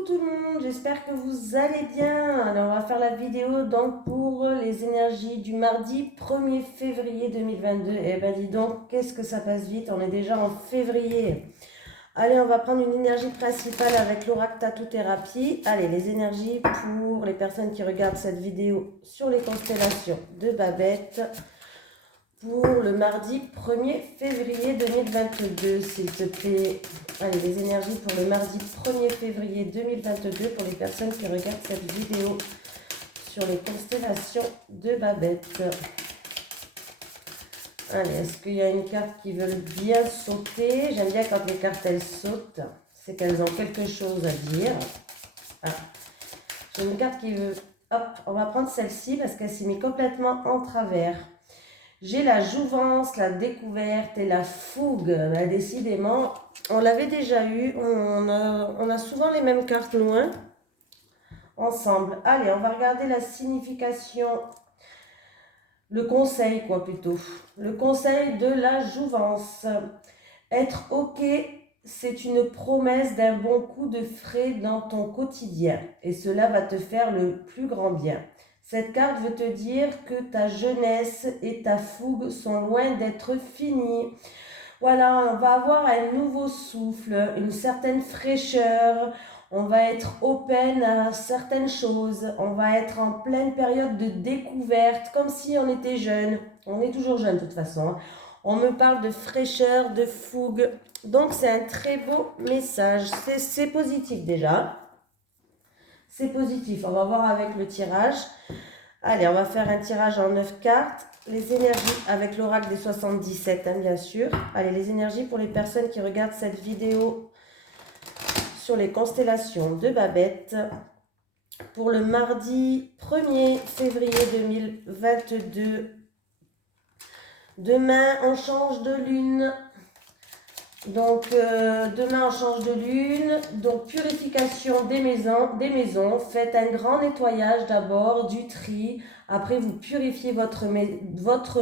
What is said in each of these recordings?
Coucou tout le monde, j'espère que vous allez bien. Alors on va faire la vidéo donc pour les énergies du mardi 1er février 2022. Eh ben dis donc, qu'est-ce que ça passe vite, on est déjà en février. Allez, on va prendre une énergie principale avec l'oracle Tattoo Thérapie. Allez, les énergies pour les personnes qui regardent cette vidéo sur les constellations de Babette pour le mardi 1er février 2022, s'il te plaît. Allez, les énergies pour le mardi 1er février 2022 pour les personnes qui regardent cette vidéo sur les constellations de Babette. Allez, est-ce qu'il y a une carte qui veut bien sauter? J'aime bien quand les cartes elles sautent, c'est qu'elles ont quelque chose à dire. Ah. J'ai une carte qui veut... Hop, on va prendre celle-ci parce qu'elle s'est mise complètement en travers. J'ai la jouvence, la découverte et la fougue. Bah, décidément, on l'avait déjà eu. On a souvent les mêmes cartes loin. Ensemble. Allez, on va regarder la signification. Le conseil, quoi, plutôt. Le conseil de la jouvence. Être OK, c'est une promesse d'un bon coup de frais dans ton quotidien. Et cela va te faire le plus grand bien. Cette carte veut te dire que ta jeunesse et ta fougue sont loin d'être finies. Voilà, on va avoir un nouveau souffle, une certaine fraîcheur. On va être open à certaines choses. On va être en pleine période de découverte, comme si on était jeune. On est toujours jeune de toute façon, hein. On me parle de fraîcheur, de fougue. Donc c'est un très beau message. C'est positif déjà. C'est positif. On va voir avec le tirage. Allez, on va faire un tirage en 9 cartes. Les énergies avec l'oracle des 77, hein, bien sûr. Allez, les énergies pour les personnes qui regardent cette vidéo sur les constellations de Babette. Pour le mardi 1er février 2022. Demain, on change de lune. Donc, demain, on change de lune. Donc, purification des maisons. Faites un grand nettoyage d'abord, du tri. Après, vous purifiez votre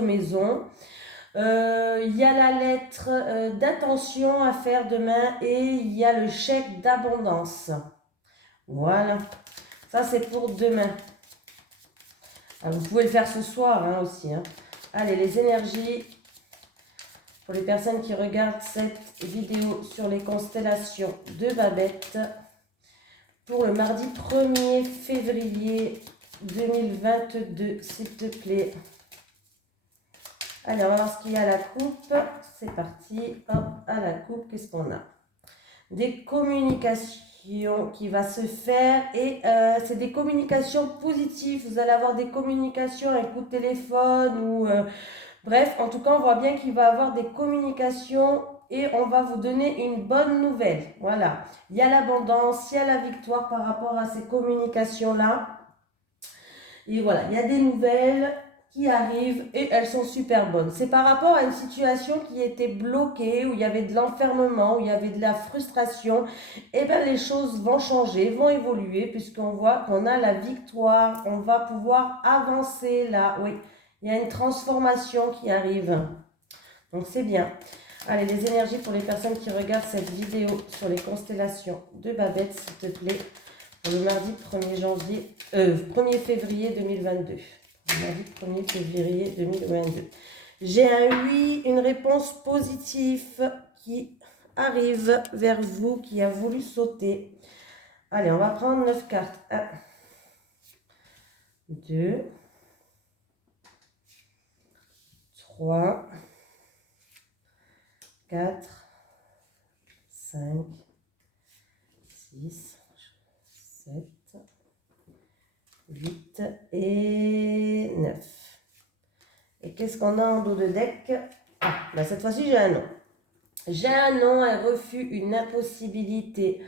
maison. Il y a la lettre d'attention à faire demain et il y a le chèque d'abondance. Voilà. Ça, c'est pour demain. Alors, vous pouvez le faire ce soir hein, aussi. Hein. Allez, les énergies... Pour les personnes qui regardent cette vidéo sur les constellations de Babette, pour le mardi 1er février 2022, s'il te plaît. Alors, on va voir ce qu'il y a à la coupe. C'est parti. Hop, à la coupe, qu'est-ce qu'on a? Des communications qui va se faire et c'est des communications positives. Vous allez avoir des communications, un coup de téléphone ou... bref, en tout cas, on voit bien qu'il va y avoir des communications et on va vous donner une bonne nouvelle. Voilà. Il y a l'abondance, il y a la victoire par rapport à ces communications-là. Et voilà, il y a des nouvelles qui arrivent et elles sont super bonnes. C'est par rapport à une situation qui était bloquée, où il y avait de l'enfermement, où il y avait de la frustration. Et bien les choses vont changer, vont évoluer puisqu'on voit qu'on a la victoire, on va pouvoir avancer là. Oui. Il y a une transformation qui arrive. Donc c'est bien. Allez, les énergies pour les personnes qui regardent cette vidéo sur les constellations de Babette, s'il te plaît, pour le mardi 1er février 2022. Mardi 1er février 2022. J'ai un oui, une réponse positive qui arrive vers vous, qui a voulu sauter. Allez, on va prendre 9 cartes. 1, 2, 3, 4, 5, 6, 7, 8 et 9. Et qu'est-ce qu'on a en dos de deck? Ah, bah cette fois-ci j'ai un non. J'ai un non, un refus, une impossibilité.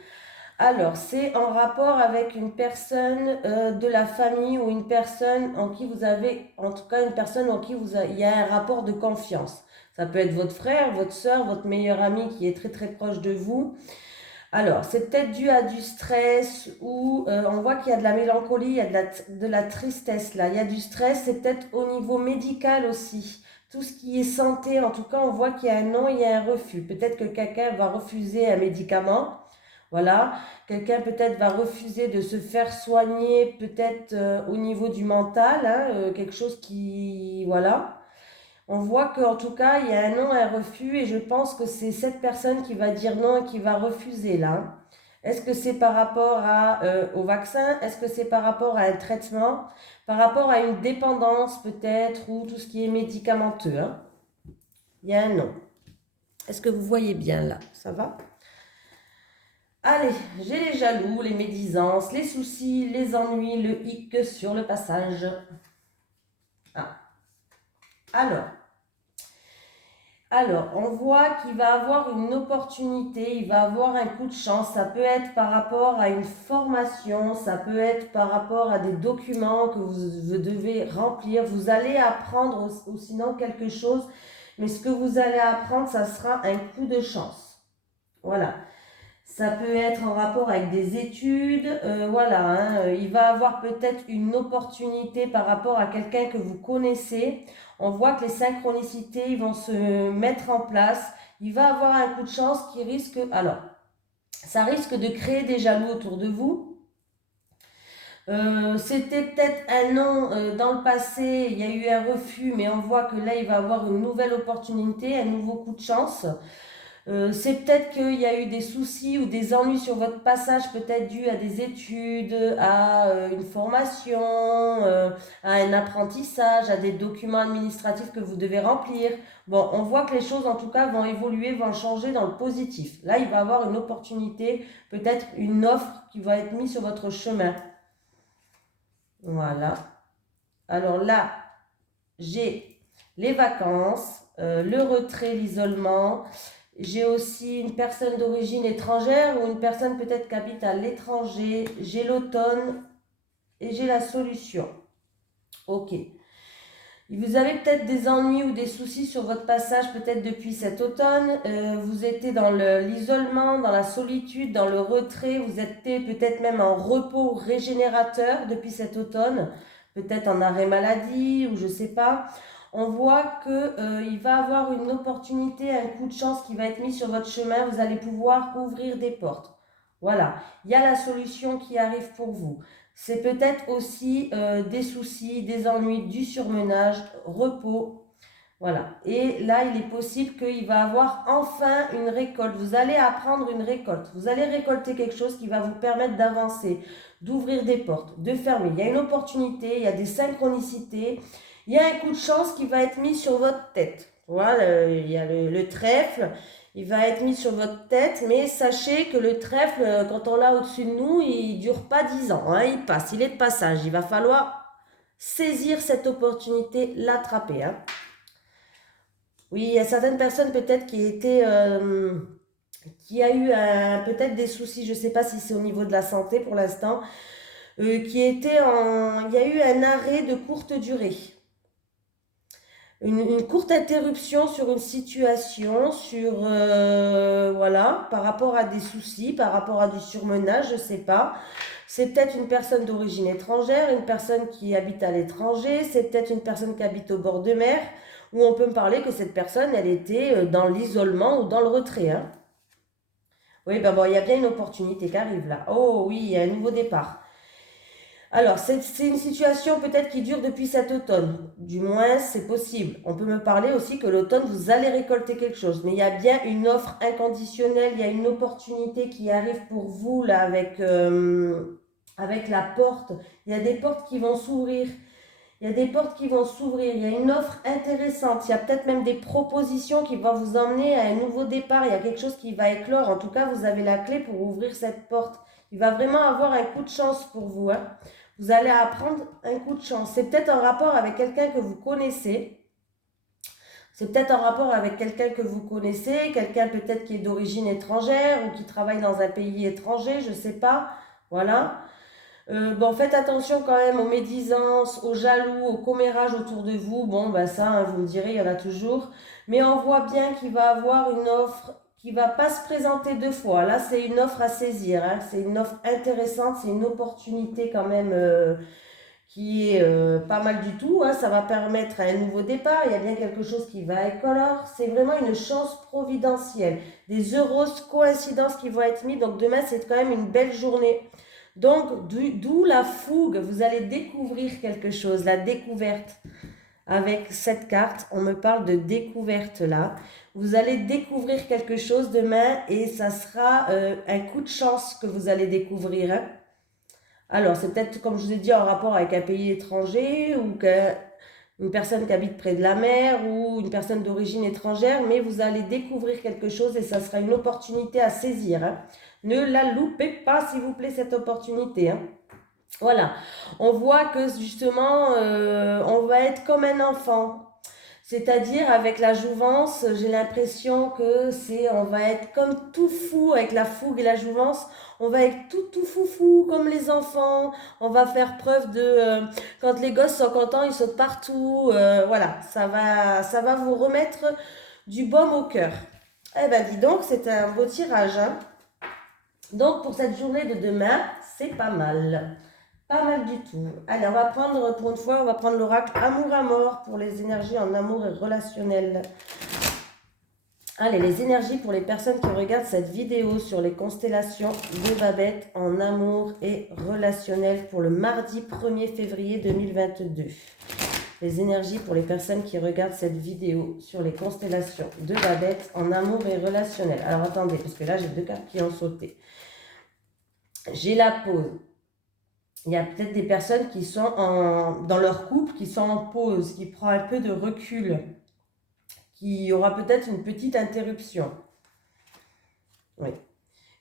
Alors, c'est en rapport avec une personne de la famille ou une personne en qui vous avez, en tout cas une personne en qui il y a un rapport de confiance. Ça peut être votre frère, votre soeur, votre meilleur ami qui est très très proche de vous. Alors, c'est peut-être dû à du stress ou on voit qu'il y a de la mélancolie, il y a de la tristesse là. Il y a du stress, c'est peut-être au niveau médical aussi. Tout ce qui est santé, en tout cas, on voit qu'il y a un non, il y a un refus. Peut-être que quelqu'un va refuser un médicament Voilà, quelqu'un peut-être va refuser de se faire soigner, peut-être au niveau du mental, hein, quelque chose qui, voilà. On voit qu'en tout cas, il y a un non, un refus, et je pense que c'est cette personne qui va dire non et qui va refuser là. Est-ce que c'est par rapport au vaccin? Est-ce que c'est par rapport à un traitement? Par rapport à une dépendance peut-être, ou tout ce qui est médicamenteux, hein? Il y a un non. Est-ce que vous voyez bien là? Ça va? Allez, j'ai les jaloux, les médisances, les soucis, les ennuis, le hic sur le passage. Ah. Alors, on voit qu'il va avoir une opportunité, il va avoir un coup de chance. Ça peut être par rapport à une formation, ça peut être par rapport à des documents que vous devez remplir. Vous allez apprendre ou sinon quelque chose, mais ce que vous allez apprendre, ça sera un coup de chance. Voilà. Ça peut être en rapport avec des études, voilà, hein, il va avoir peut-être une opportunité par rapport à quelqu'un que vous connaissez. On voit que les synchronicités ils vont se mettre en place. Il va avoir un coup de chance qui risque, alors, ça risque de créer des jaloux autour de vous. C'était peut-être un non dans le passé, il y a eu un refus, mais on voit que là, il va avoir une nouvelle opportunité, un nouveau coup de chance. C'est peut-être qu'il y a eu des soucis ou des ennuis sur votre passage, peut-être dû à des études, à une formation, à un apprentissage, à des documents administratifs que vous devez remplir. Bon, on voit que les choses en tout cas vont évoluer, vont changer dans le positif. Là, il va y avoir une opportunité, peut-être une offre qui va être mise sur votre chemin. Voilà. Alors là, j'ai les vacances, le retrait, l'isolement. J'ai aussi une personne d'origine étrangère ou une personne peut-être qui habite à l'étranger. J'ai l'automne et j'ai la solution. Ok. Vous avez peut-être des ennuis ou des soucis sur votre passage peut-être depuis cet automne. Vous étiez dans l'isolement, dans la solitude, dans le retrait. Vous êtes peut-être même en repos régénérateur depuis cet automne. Peut-être en arrêt maladie ou je ne sais pas. On voit qu'il va avoir une opportunité, un coup de chance qui va être mis sur votre chemin. Vous allez pouvoir ouvrir des portes. Voilà, il y a la solution qui arrive pour vous. C'est peut-être aussi des soucis, des ennuis, du surmenage, repos. Voilà. Et là, il est possible qu'il va avoir enfin une récolte. Vous allez apprendre une récolte. Vous allez récolter quelque chose qui va vous permettre d'avancer, d'ouvrir des portes, de fermer. Il y a une opportunité, il y a des synchronicités. Il y a un coup de chance qui va être mis sur votre tête. Voilà, il y a le trèfle. Il va être mis sur votre tête, mais sachez que le trèfle, quand on l'a au-dessus de nous, il ne dure pas 10 ans, hein, il passe, il est de passage. Il va falloir saisir cette opportunité, l'attraper. Hein. Oui, il y a certaines personnes peut-être qui a eu peut-être des soucis, je ne sais pas si c'est au niveau de la santé pour l'instant, il y a eu un arrêt de courte durée. Une courte interruption sur une situation, voilà, par rapport à des soucis, par rapport à du surmenage, je ne sais pas. C'est peut-être une personne d'origine étrangère, une personne qui habite à l'étranger, c'est peut-être une personne qui habite au bord de mer, où on peut me parler que cette personne, elle était dans l'isolement ou dans le retrait. Hein. Oui, ben bon, il y a bien une opportunité qui arrive là. Oh oui, il y a un nouveau départ. Alors, c'est une situation peut-être qui dure depuis cet automne. Du moins, c'est possible. On peut me parler aussi que l'automne, vous allez récolter quelque chose. Mais il y a bien une offre inconditionnelle, il y a une opportunité qui arrive pour vous là avec la porte. Il y a des portes qui vont s'ouvrir. Il y a des portes qui vont s'ouvrir. Il y a une offre intéressante. Il y a peut-être même des propositions qui vont vous emmener à un nouveau départ. Il y a quelque chose qui va éclore. En tout cas, vous avez la clé pour ouvrir cette porte. Il va vraiment avoir un coup de chance pour vous. Hein. Vous allez apprendre un coup de chance. C'est peut-être en rapport avec quelqu'un que vous connaissez. C'est peut-être en rapport avec quelqu'un que vous connaissez, quelqu'un peut-être qui est d'origine étrangère ou qui travaille dans un pays étranger, je ne sais pas. Voilà. Bon, faites attention quand même aux médisances, aux jaloux, aux commérages autour de vous. Bon, ben ça, hein, vous me direz, il y en a toujours. Mais on voit bien qu'il va avoir une offre qui va pas se présenter deux fois. Là, c'est une offre à saisir. Hein. C'est une offre intéressante, c'est une opportunité quand même qui est pas mal du tout, hein. Ça va permettre un nouveau départ, il y a bien quelque chose qui va éclore. C'est vraiment une chance providentielle, des heureuses coïncidences qui vont être mises. Donc demain, c'est quand même une belle journée. Donc d'où la fougue, vous allez découvrir quelque chose, la découverte. Avec cette carte, on me parle de découverte là. Vous allez découvrir quelque chose demain et ça sera un coup de chance que vous allez découvrir, hein. Alors, c'est peut-être, comme je vous ai dit, en rapport avec un pays étranger ou une personne qui habite près de la mer ou une personne d'origine étrangère, mais vous allez découvrir quelque chose et ça sera une opportunité à saisir, hein. Ne la loupez pas, s'il vous plaît, cette opportunité, hein. Voilà, on voit que justement, on va être comme un enfant. C'est-à-dire, avec la jouvence, j'ai l'impression que on va être comme tout fou avec la fougue et la jouvence. On va être tout fou comme les enfants. On va faire preuve de, quand les gosses sont contents, ils sautent partout. Voilà, ça va vous remettre du baume au cœur. Eh ben, dis donc, c'est un beau tirage, hein. Donc, pour cette journée de demain, c'est pas mal. Pas mal du tout. Allez, on va prendre, pour une fois, on va prendre l'oracle Amour à mort pour les énergies en amour et relationnel. Allez, les énergies pour les personnes qui regardent cette vidéo sur les constellations de Babette en amour et relationnel pour le mardi 1er février 2022. Les énergies pour les personnes qui regardent cette vidéo sur les constellations de Babette en amour et relationnel. Alors attendez, parce que là j'ai deux cartes qui ont sauté. J'ai la pause. Il y a peut-être des personnes qui sont dans leur couple, qui sont en pause, qui prend un peu de recul, qui aura peut-être une petite interruption. Oui.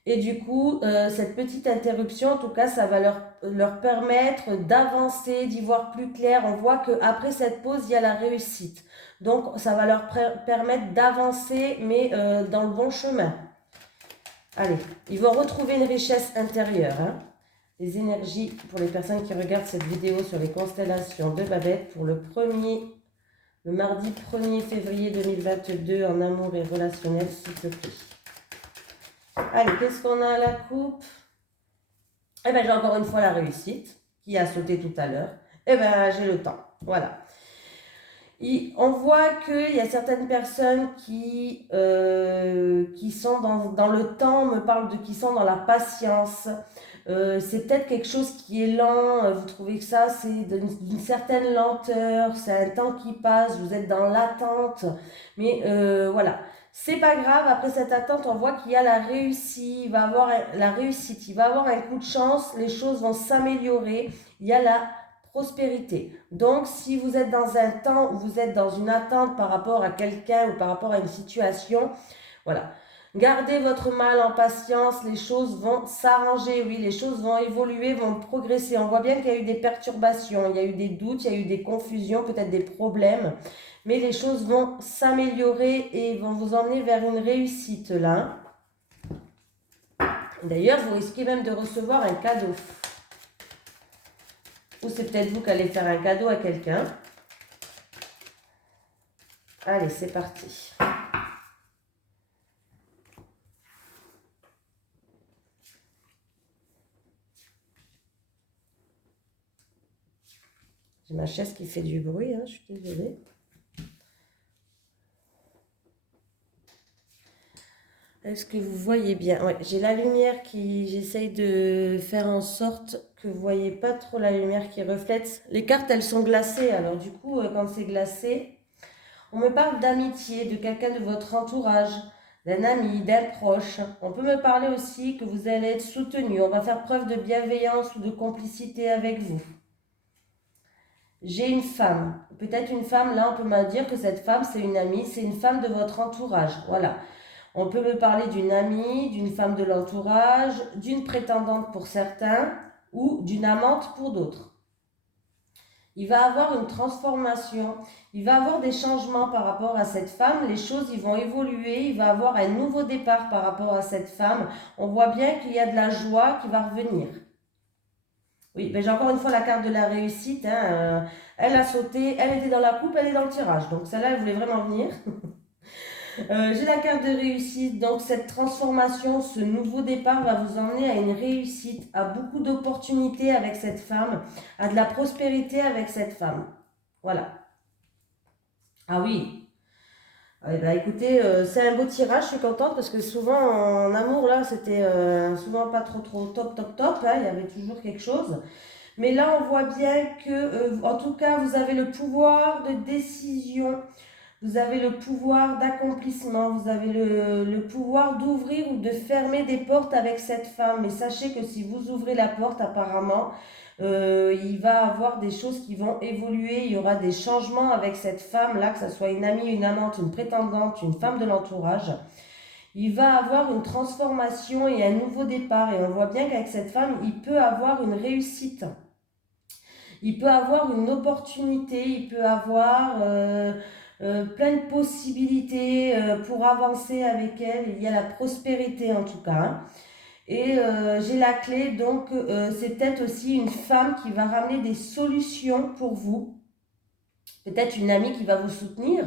Et du coup, cette petite interruption, en tout cas, ça va leur permettre d'avancer, d'y voir plus clair. On voit qu'après cette pause, il y a la réussite. Donc, ça va leur permettre d'avancer, mais dans le bon chemin. Allez, ils vont retrouver une richesse intérieure, hein. Les énergies pour les personnes qui regardent cette vidéo sur les constellations de Babette pour le mardi 1er février 2022 en amour et relationnel, s'il te plaît. Allez, qu'est-ce qu'on a à la coupe? Eh bien, j'ai encore une fois la réussite qui a sauté tout à l'heure. Eh bien, j'ai le temps. Voilà. On voit qu'il y a certaines personnes qui sont dans le temps, on me parle qui sont dans la patience. C'est peut-être quelque chose qui est lent, vous trouvez que ça, c'est d'une certaine lenteur, c'est un temps qui passe, vous êtes dans l'attente, mais voilà. C'est pas grave, après cette attente, on voit qu'il y a la réussite, il va avoir la réussite, il va avoir un coup de chance, les choses vont s'améliorer, il y a la prospérité. Donc, si vous êtes dans un temps où vous êtes dans une attente par rapport à quelqu'un ou par rapport à une situation, voilà. Gardez votre mal en patience, les choses vont s'arranger, oui, les choses vont évoluer, vont progresser. On voit bien qu'il y a eu des perturbations, il y a eu des doutes, il y a eu des confusions, peut-être des problèmes, mais les choses vont s'améliorer et vont vous emmener vers une réussite là. D'ailleurs, vous risquez même de recevoir un cadeau. Ou c'est peut-être vous qui allez faire un cadeau à quelqu'un. Allez, c'est parti. J'ai ma chaise qui fait du bruit, hein, je suis désolée. Est-ce que vous voyez bien? Ouais, j'ai la lumière qui... J'essaye de faire en sorte que vous ne voyez pas trop la lumière qui reflète. Les cartes, elles sont glacées. Alors du coup, quand c'est glacé, on me parle d'amitié, de quelqu'un de votre entourage, d'un ami, d'un proche. On peut me parler aussi que vous allez être soutenu. On va faire preuve de bienveillance ou de complicité avec vous. J'ai une femme. Peut-être une femme, là, on peut me dire que cette femme, c'est une amie, c'est une femme de votre entourage. Voilà. On peut me parler d'une amie, d'une femme de l'entourage, d'une prétendante pour certains ou d'une amante pour d'autres. Il va avoir une transformation, il va avoir des changements par rapport à cette femme, les choses ils vont évoluer, il va avoir un nouveau départ par rapport à cette femme. On voit bien qu'il y a de la joie qui va revenir. Oui, ben j'ai encore une fois la carte de la réussite, hein. Elle a sauté, elle était dans la coupe, elle est dans le tirage. Donc celle-là, elle voulait vraiment venir. J'ai la carte de réussite, donc cette transformation, ce nouveau départ va vous emmener à une réussite, à beaucoup d'opportunités avec cette femme, à de la prospérité avec cette femme. Voilà. Ah oui. Eh ben, écoutez, c'est un beau tirage, je suis contente parce que souvent en amour, là, c'était souvent pas trop top, top, top, hein, il y avait toujours quelque chose. Mais là, on voit bien que, en tout cas, vous avez le pouvoir de décision. Vous avez le pouvoir d'accomplissement, vous avez le pouvoir d'ouvrir ou de fermer des portes avec cette femme. Mais sachez que si vous ouvrez la porte, apparemment, il va avoir des choses qui vont évoluer. Il y aura des changements avec cette femme-là, que ce soit une amie, une amante, une prétendante, une femme de l'entourage. Il va avoir une transformation et un nouveau départ. Et on voit bien qu'avec cette femme, il peut avoir une réussite. Il peut avoir une opportunité, il peut avoir plein de possibilités pour avancer avec elle. Il y a la prospérité en tout cas, hein. Et j'ai la clé, donc c'est peut-être aussi une femme qui va ramener des solutions pour vous. Peut-être une amie qui va vous soutenir,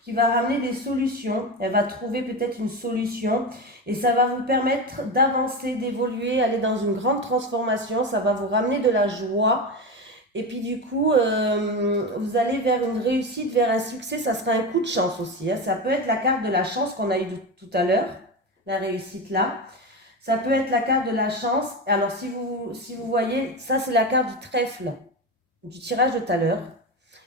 qui va ramener des solutions. Elle va trouver peut-être une solution et ça va vous permettre d'avancer, d'évoluer, aller dans une grande transformation. Ça va vous ramener de la joie. Et puis du coup, vous allez vers une réussite, vers un succès. Ça sera un coup de chance aussi, hein. Ça peut être la carte de la chance qu'on a eu tout à l'heure, la réussite là. Ça peut être la carte de la chance. Alors si vous voyez, ça c'est la carte du trèfle, du tirage de tout à l'heure.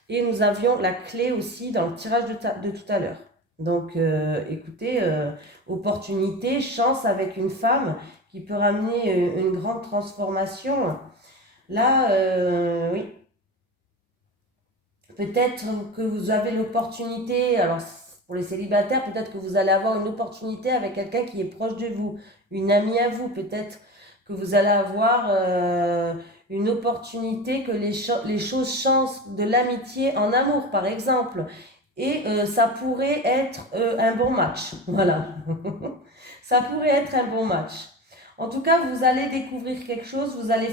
Et nous avions la clé aussi dans le tirage de tout à l'heure. Donc écoutez, opportunité, chance avec une femme qui peut ramener une grande transformation. Là, oui. Peut-être que vous avez l'opportunité, alors pour les célibataires, peut-être que vous allez avoir une opportunité avec quelqu'un qui est proche de vous, une amie à vous, peut-être que vous allez avoir une opportunité que les choses changent de l'amitié en amour, par exemple. Et ça pourrait être un bon match. Voilà. Ça pourrait être un bon match. En tout cas, vous allez découvrir quelque chose, vous allez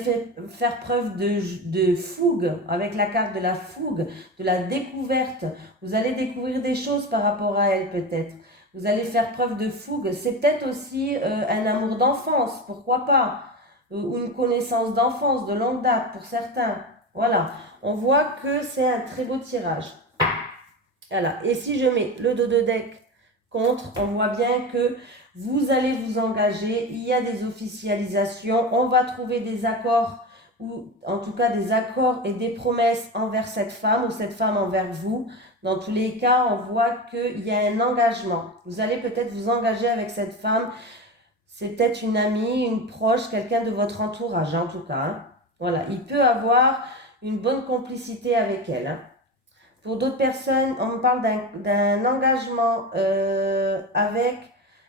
faire preuve de fougue, avec la carte de la fougue, de la découverte. Vous allez découvrir des choses par rapport à elle peut-être. Vous allez faire preuve de fougue. C'est peut-être aussi un amour d'enfance, pourquoi pas, ou une connaissance d'enfance de longue date pour certains. Voilà, on voit que c'est un très beau tirage. Voilà, et si je mets le dos de deck contre, on voit bien que vous allez vous engager, il y a des officialisations, on va trouver des accords, ou en tout cas des accords et des promesses envers cette femme ou cette femme envers vous. Dans tous les cas, on voit qu'il y a un engagement. Vous allez peut-être vous engager avec cette femme, c'est peut-être une amie, une proche, quelqu'un de votre entourage en tout cas, hein. Voilà, il peut avoir une bonne complicité avec elle, hein. Pour d'autres personnes, on me parle d'un engagement avec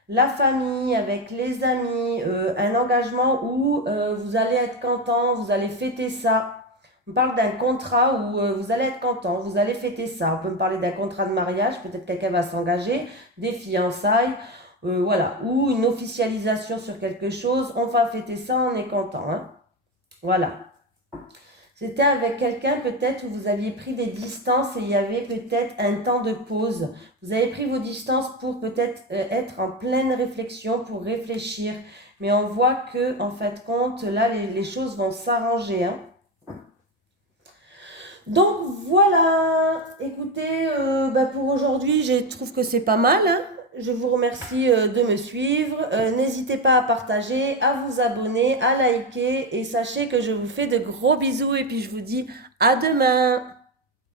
la famille, avec les amis, un engagement où vous allez être content, vous allez fêter ça. On me parle d'un contrat où vous allez être content, vous allez fêter ça. On peut me parler d'un contrat de mariage, peut-être quelqu'un va s'engager, des fiançailles, voilà, ou une officialisation sur quelque chose. On va fêter ça, on est content, hein. Voilà. C'était avec quelqu'un peut-être où vous aviez pris des distances et il y avait peut-être un temps de pause. Vous avez pris vos distances pour peut-être être en pleine réflexion, pour réfléchir. Mais on voit que, en fait, compte, là, les choses vont s'arranger, hein. Donc voilà, écoutez, pour aujourd'hui, je trouve que c'est pas mal, hein. Je vous remercie de me suivre. N'hésitez pas à partager, à vous abonner, à liker et sachez que je vous fais de gros bisous et puis je vous dis à demain.